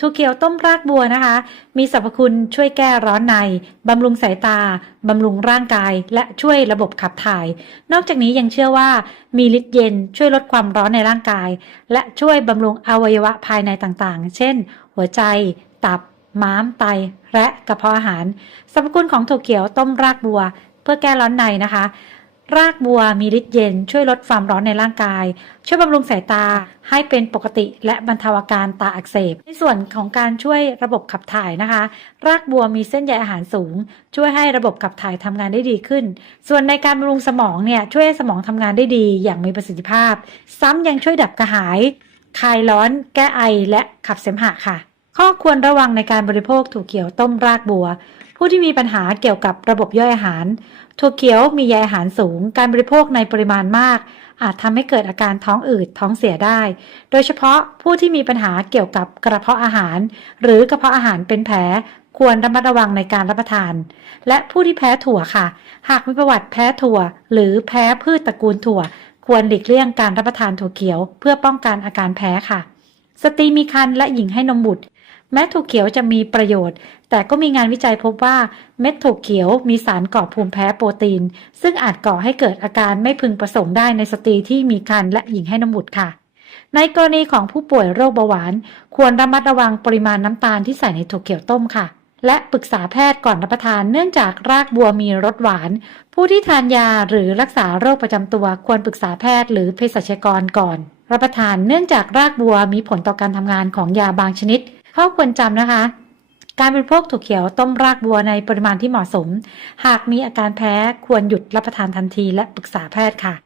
ถั่วเขียวต้มรากบัวนะคะ มีสรรพคุณช่วยแก้ร้อนใน บำรุงสายตา บำรุงร่างกาย และช่วยระบบขับถ่าย นอกจากนี้ยังเชื่อว่า มีฤทธิ์เย็นช่วยลดความร้อนในร่างกาย และช่วยบำรุงอวัยวะภายในต่างๆ เช่น หัวใจ ตับ ม้าม ไต และกระเพาะอาหาร สรรพคุณของถั่วเขียวต้มรากบัว เพื่อแก้ร้อนในนะคะ รากบัวมีฤทธิ์เย็นช่วยลดความร้อนในร่างกาย ช่วยบำรุงสายตาให้เป็นปกติและบรรเทาอาการตาอักเสบ ในส่วนของการช่วยระบบขับถ่ายนะคะ รากบัวมีเส้นใยอาหารสูง ช่วยให้ระบบขับถ่ายทำงานได้ดีขึ้น ส่วนในการบำรุงสมองเนี่ยช่วยให้สมองทำงานได้ดีอย่างมีประสิทธิภาพ ซ้ำยังช่วยดับกระหาย คลายร้อน แก้ไอและขับเสมหะค่ะ ข้อควรระวังในการบริโภคถั่วเขียวต้มรากบัว ผู้ที่มีปัญหาเกี่ยวกับระบบย่อยอาหาร ถั่วเขียวมีใยอาหารสูง การบริโภคในปริมาณมาก อาจทำให้เกิดอาการท้องอืดท้องเสียได้ โดยเฉพาะผู้ที่มีปัญหาเกี่ยวกับกระเพาะอาหาร หรือกระเพาะอาหารเป็นแผลควรระมัดระวังในการรับประทาน และผู้ที่แพ้ถั่วค่ะ หากมีประวัติแพ้ถั่ว หรือแพ้พืชตระกูลถั่ว ควรหลีกเลี่ยงการรับประทานถั่วเขียว เพื่อป้องกันอาการแพ้ค่ะ สตรีมีครรภ์และหญิงให้นมบุตร แม้ถั่วเขียวจะมีประโยชน์ แต่ก็มีงานวิจัยพบว่าเม็ดถั่วเขียวมีสารก่อภูมิแพ้โปรตีน ซึ่งอาจก่อให้เกิดอาการไม่พึงประสงค์ได้ในสตรีที่มีครรภ์และหญิงให้นมบุตรค่ะ ในกรณีของผู้ป่วยโรคเบาหวาน ควรระมัดระวังปริมาณน้ำตาลที่ใส่ในถั่วเขียวต้มค่ะ และปรึกษาแพทย์ก่อนรับประทานเนื่องจากรากบัวมีรสหวาน ผู้ที่ทานยาหรือรักษาโรคประจำตัวควรปรึกษาแพทย์หรือเภสัชกรก่อนรับประทานเนื่องจากรากบัวมีผลต่อการทำงานของยาบางชนิด ข้อควรจำนะคะ การบริโภคถั่วเขียวต้มรากบัวในปริมาณที่เหมาะสม หากมีอาการแพ้ควรหยุดรับประทานทันทีและปรึกษาแพทย์ค่ะ